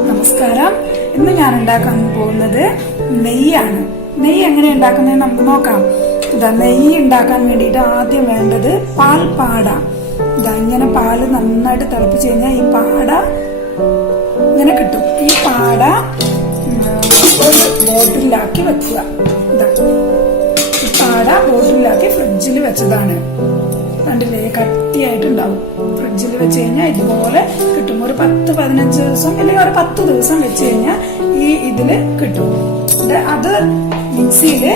നമസ്കാരം. ഇന്ന് ഞാൻ ഉണ്ടാക്കാൻ പോകുന്നത് നെയ്യാണ്. നെയ്യ് എങ്ങനെ ഉണ്ടാക്കുന്നത് നമുക്ക് നോക്കാം. നെയ്യ് ഉണ്ടാക്കാൻ വേണ്ടിയിട്ട് ആദ്യം വേണ്ടത് പാൽപ്പാട. ഇങ്ങനെ പാല് നന്നായിട്ട് തിളപ്പിച്ച് കഴിഞ്ഞാൽ ഈ പാട ഇങ്ങനെ കിട്ടും. ഈ പാട ഒരു ബോട്ടിലാക്കി വെക്കുക. ഈ പാട ബോട്ടിലാക്കി ഫ്രിഡ്ജിൽ വെച്ചതാണ്. കണ്ടില്ലേ, കട്ടിയായിട്ടുണ്ടാവും. ഫ്രിഡ്ജിൽ വെച്ച് കഴിഞ്ഞാൽ ഇതുപോലെ കിട്ടും. ഒരു 10-15 ദിവസം അല്ലെങ്കിൽ ഒരു 10 ദിവസം വെച്ച് കഴിഞ്ഞാൽ ഈ ഇതില് കിട്ടും. അത് മിക്സിയില്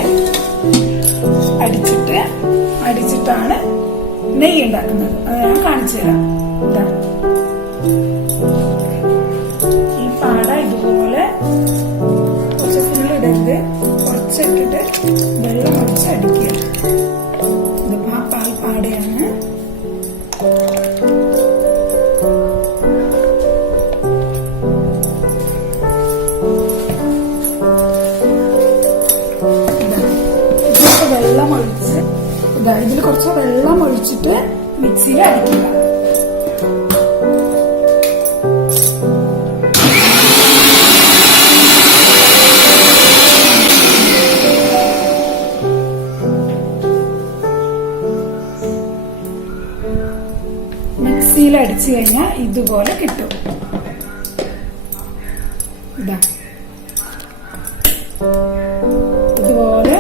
അടിച്ചിട്ടാണ് നെയ്യ് ഉണ്ടാക്കുന്നത്. അത് ഞാൻ കാണിച്ചു തരാം. ഈ പാട ഇതുപോലെ കുറച്ച് ഫുള്ള് ഇടരുത്, കുറച്ചിട്ടിട്ട് വെള്ളം ഒഴിച്ച് അടിക്കുക. ഇതിപ്പോ പാൽപ്പാടയാണ്. വെള്ളം ഒഴിച്ച് ഇതിൽ കുറച്ച് വെള്ളം ഒഴിച്ചിട്ട് മിക്സിയിൽ അടിക്കുക. മിക്സിയിൽ അടിച്ചു കഴിഞ്ഞാൽ ഇതുപോലെ കിട്ടും. ഇതുപോലെ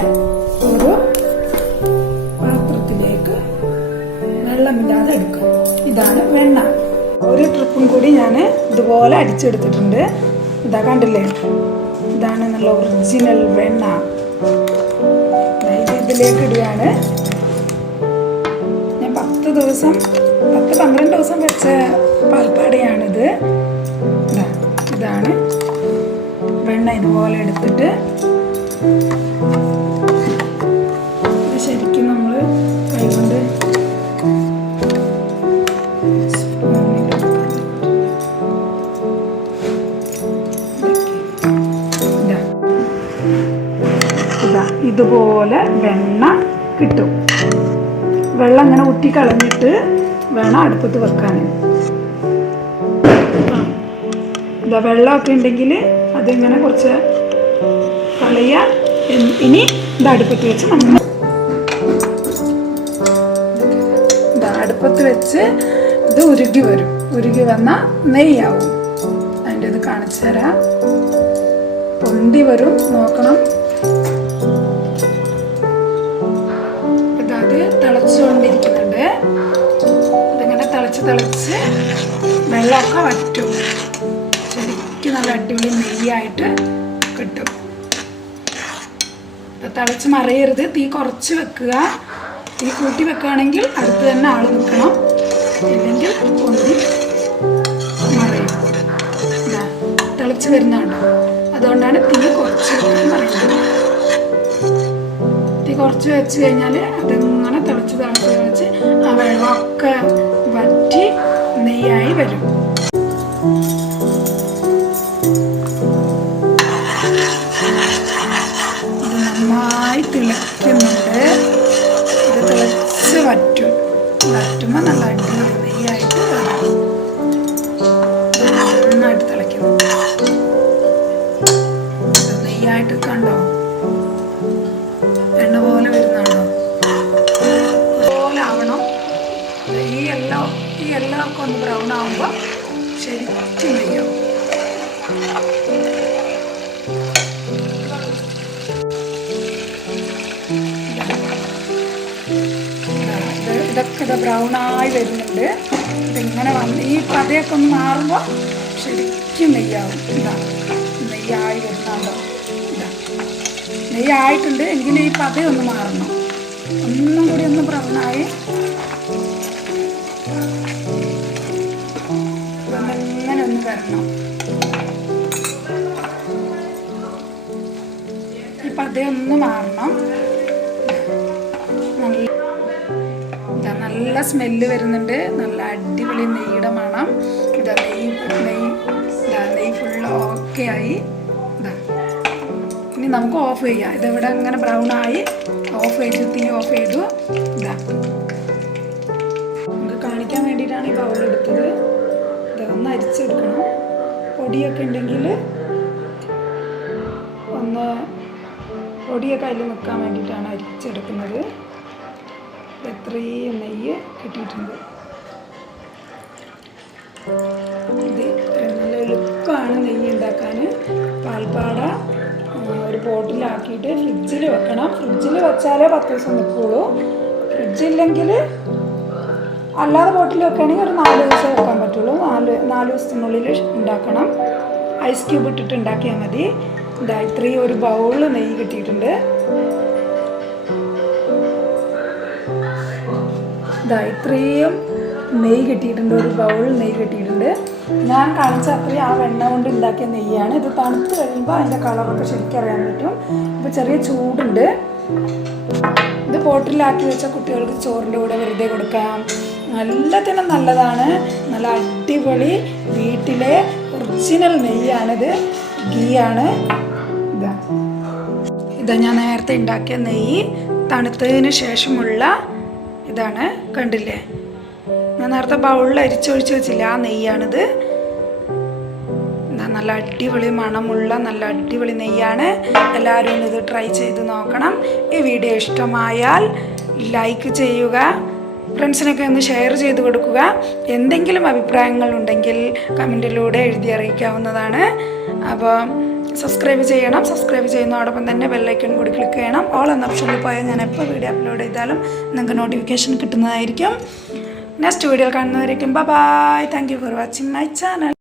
ഒരു പാത്രത്തിലേക്ക് വെള്ളമില്ലാതെ എടുക്കും. ഇതാണ് വെണ്ണ. ഒരു ട്രിപ്പും കൂടി ഞാൻ ഇതുപോലെ അടിച്ചെടുത്തിട്ടുണ്ട്. കണ്ടില്ലേ, ഇതാണ് നല്ല ഒറിജിനൽ വെണ്ണ. ഇതിലേക്ക് ഇടുകയാണ്. ഞാൻ 10-12 ദിവസം വെച്ച പാൽപ്പാടയാണിത്. ഇതാണ് വെണ്ണ. ഇതുപോലെ എടുത്തിട്ട് ശരിക്കും നമ്മൾ കൈകൊണ്ട് ഇതുപോലെ വെണ്ണ കിട്ടും. വെള്ളം ഇങ്ങനെ ഊറ്റിക്കളഞ്ഞിട്ട് വേണം അടുപ്പത്ത് വെക്കാൻ. വെള്ളമൊക്കെ ഉണ്ടെങ്കിൽ അതിങ്ങനെ കുറച്ച് കളയുക. ഇനി അടുപ്പത്ത് വെച്ച് നമ്മൾ അടുപ്പത്ത് വെച്ച് ഇത് ഉരുകി വരും. ഉരുകി വന്നാൽ നെയ്യാവും. അതിൻ്റെ ഇത് കാണിച്ചു തരാം. പൊന്തി വരും, നോക്കണം. അത് തിളച്ചുകൊണ്ടിരിക്കുന്നുണ്ട്. ഇതിങ്ങനെ തിളച്ച് വെള്ളമൊക്കെ വറ്റും. ശരിക്കും നല്ല അടിപൊളി നെയ്യായിട്ട് കിട്ടും. തിളച്ച് മറിയരുത്. തീ കുറച്ച് വെക്കുക. തീ കൂട്ടി വെക്കുകയാണെങ്കിൽ അടുത്ത് തന്നെ ആള് വെക്കണം, ഇല്ലെങ്കിൽ പൊന്തി മറിയും. തിളച്ച് വരുന്നുണ്ടോ? അതുകൊണ്ടാണ് തീ കുറച്ച് വെക്കാൻ പറയുന്നത്. തീ കുറച്ച് വെച്ച് കഴിഞ്ഞാൽ അതിങ്ങനെ തിളച്ച് ആ വെള്ളമൊക്കെ വറ്റി നെയ്യായി വരും. ഇത് നന്നായി തിളയ്ക്കുന്നുണ്ട്. ഇത് തിളച്ച് വറ്റുമ്പോൾ നല്ല അടിപൊളി നെയ്യായിട്ട് നന്നായിട്ട് തിളയ്ക്കുന്നു. നെയ്യായിട്ട് കണ്ടോ, എണ്ണ പോലെ വരുന്നുണ്ടോ? അതുപോലെ ആവണം. ഈ എല്ലാം ഒക്കെ ഒന്ന് ബ്രൗൺ ആവുമ്പോൾ ശരിക്കും നെയ്യാവും. ഇതൊക്കെ ബ്രൗണായി വരുന്നുണ്ട്. ഇതിങ്ങനെ വന്ന് ഈ പതയൊക്കെ ഒന്ന് മാറുമ്പോൾ ശരിക്കും നെയ്യാവും. നെയ്യായി വരുന്നുണ്ടോ? നെയ്യായിട്ടുണ്ട്. എങ്കിലും ഈ പതയൊന്ന് മാറണം. ഒന്നും കൂടി ഒന്ന് ബ്രൗണായി അങ്ങനെ ഒന്ന് വരണം. ഈ പതയൊന്ന് മാറണം. നല്ല സ്മെല്ല് വരുന്നുണ്ട്. നല്ല അടിപൊളി നെയ്യുടെ മണം. നെയ്യ് ഫുള്ള് ഓക്കെ ആയി. ഇനി നമുക്ക് ഓഫ് ചെയ്യാം. ഇതിവിടെ ഇങ്ങനെ ബ്രൗൺ ആയി ഓഫ് ചെയ്തു. തീ ഓഫ് ചെയ്തു. നമുക്ക് കാണിക്കാൻ വേണ്ടിയിട്ടാണ് ഈ ബൗൾ എടുത്തത്. ഇതൊന്ന് അരിച്ചെടുക്കണം. പൊടിയൊക്കെ ഉണ്ടെങ്കിൽ ഒന്ന് പൊടിയൊക്കെ അതിൽ നിൽക്കാൻ വേണ്ടിയിട്ടാണ് അരിച്ചെടുക്കുന്നത്. ഇത്രയും നെയ്യ് കിട്ടിയിട്ടുണ്ട്. ഇത് നല്ല എളുപ്പമാണ് നെയ്യ് ഉണ്ടാക്കാൻ. പാൽപ്പാട ഒരു പോട്ടിലാക്കിയിട്ട് ഫ്രിഡ്ജിൽ വെക്കണം. ഫ്രിഡ്ജിൽ വെച്ചാലേ 10 ദിവസം നിൽക്കുകയുള്ളൂ. ഫ്രിഡ്ജില്ലെങ്കിൽ അല്ലാതെ ബോട്ടിൽ വെക്കുകയാണെങ്കിൽ ഒരു 4 ദിവസം വെക്കാൻ പറ്റുള്ളൂ. 4 ദിവസത്തിനുള്ളിൽ ഉണ്ടാക്കണം. ഐസ് ക്യൂബ് ഇട്ടിട്ട് ഉണ്ടാക്കിയാൽ മതി. ഇതാ ഇത്രയും ഒരു ബൗള് നെയ്യ് കിട്ടിയിട്ടുണ്ട്. ഇതാ ഇത്രയും നെയ്യ് കിട്ടിയിട്ടുണ്ട്. ഒരു ബൗൾ നെയ്യ് കിട്ടിയിട്ടുണ്ട്. ഞാൻ കാണിച്ച അത്രയും ആ വെണ്ണ കൊണ്ട് ഉണ്ടാക്കിയ നെയ്യാണ്. ഇത് തണുത്ത് കഴിയുമ്പോൾ അതിൻ്റെ കളറൊക്കെ ശരിക്കും അറിയാൻ പറ്റും. ഇപ്പോൾ ചെറിയ ചൂടുണ്ട്. ഇത് പോട്ടിലാക്കി വെച്ച കുട്ടികൾക്ക് ചോറിൻ്റെ കൂടെ വെറുതെ കൊടുക്കാം. എല്ലാത്തിനും നല്ലതാണ്. നല്ല അടിപൊളി വീട്ടിലെ ഒറിജിനൽ നെയ്യാണിത്. ഗീയാണ്. ഇതാ ഞാൻ നേരത്തെ ഉണ്ടാക്കിയ നെയ്യ് തണുത്തതിന് ശേഷമുള്ള ഇതാണ്. കണ്ടില്ലേ, ഞാൻ നേരത്തെ ബൗളിൽ അരിച്ചൊഴിച്ച് വെച്ചില്ല, ആ നെയ്യാണിത്. നല്ല അടിപൊളി മണമുള്ള നല്ല അടിപൊളി നെയ്യാണ്. എല്ലാവരും ഇത് ട്രൈ ചെയ്ത് നോക്കണം. ഈ വീഡിയോ ഇഷ്ടമായാൽ ലൈക്ക് ചെയ്യുക, ഫ്രണ്ട്സിനൊക്കെ ഒന്ന് ഷെയർ ചെയ്ത് കൊടുക്കുക. എന്തെങ്കിലും അഭിപ്രായങ്ങളുണ്ടെങ്കിൽ കമൻറ്റിലൂടെ എഴുതി അറിയിക്കാവുന്നതാണ്. അപ്പോൾ സബ്സ്ക്രൈബ് ചെയ്യണം. സബ്സ്ക്രൈബ് ചെയ്യുന്നതോടൊപ്പം തന്നെ ബെല്ലൈക്കൺ കൂടി ക്ലിക്ക് ചെയ്യണം. ഓൾ എന്ന ഓപ്ഷനിൽ പോയാൽ ഞാൻ എപ്പോൾ വീഡിയോ അപ്ലോഡ് ചെയ്താലും നിങ്ങൾക്ക് നോട്ടിഫിക്കേഷൻ കിട്ടുന്നതായിരിക്കും. നെക്സ്റ്റ് വീഡിയോയിൽ കാണുന്നവരേക്കും bye. Thank you for watching my channel.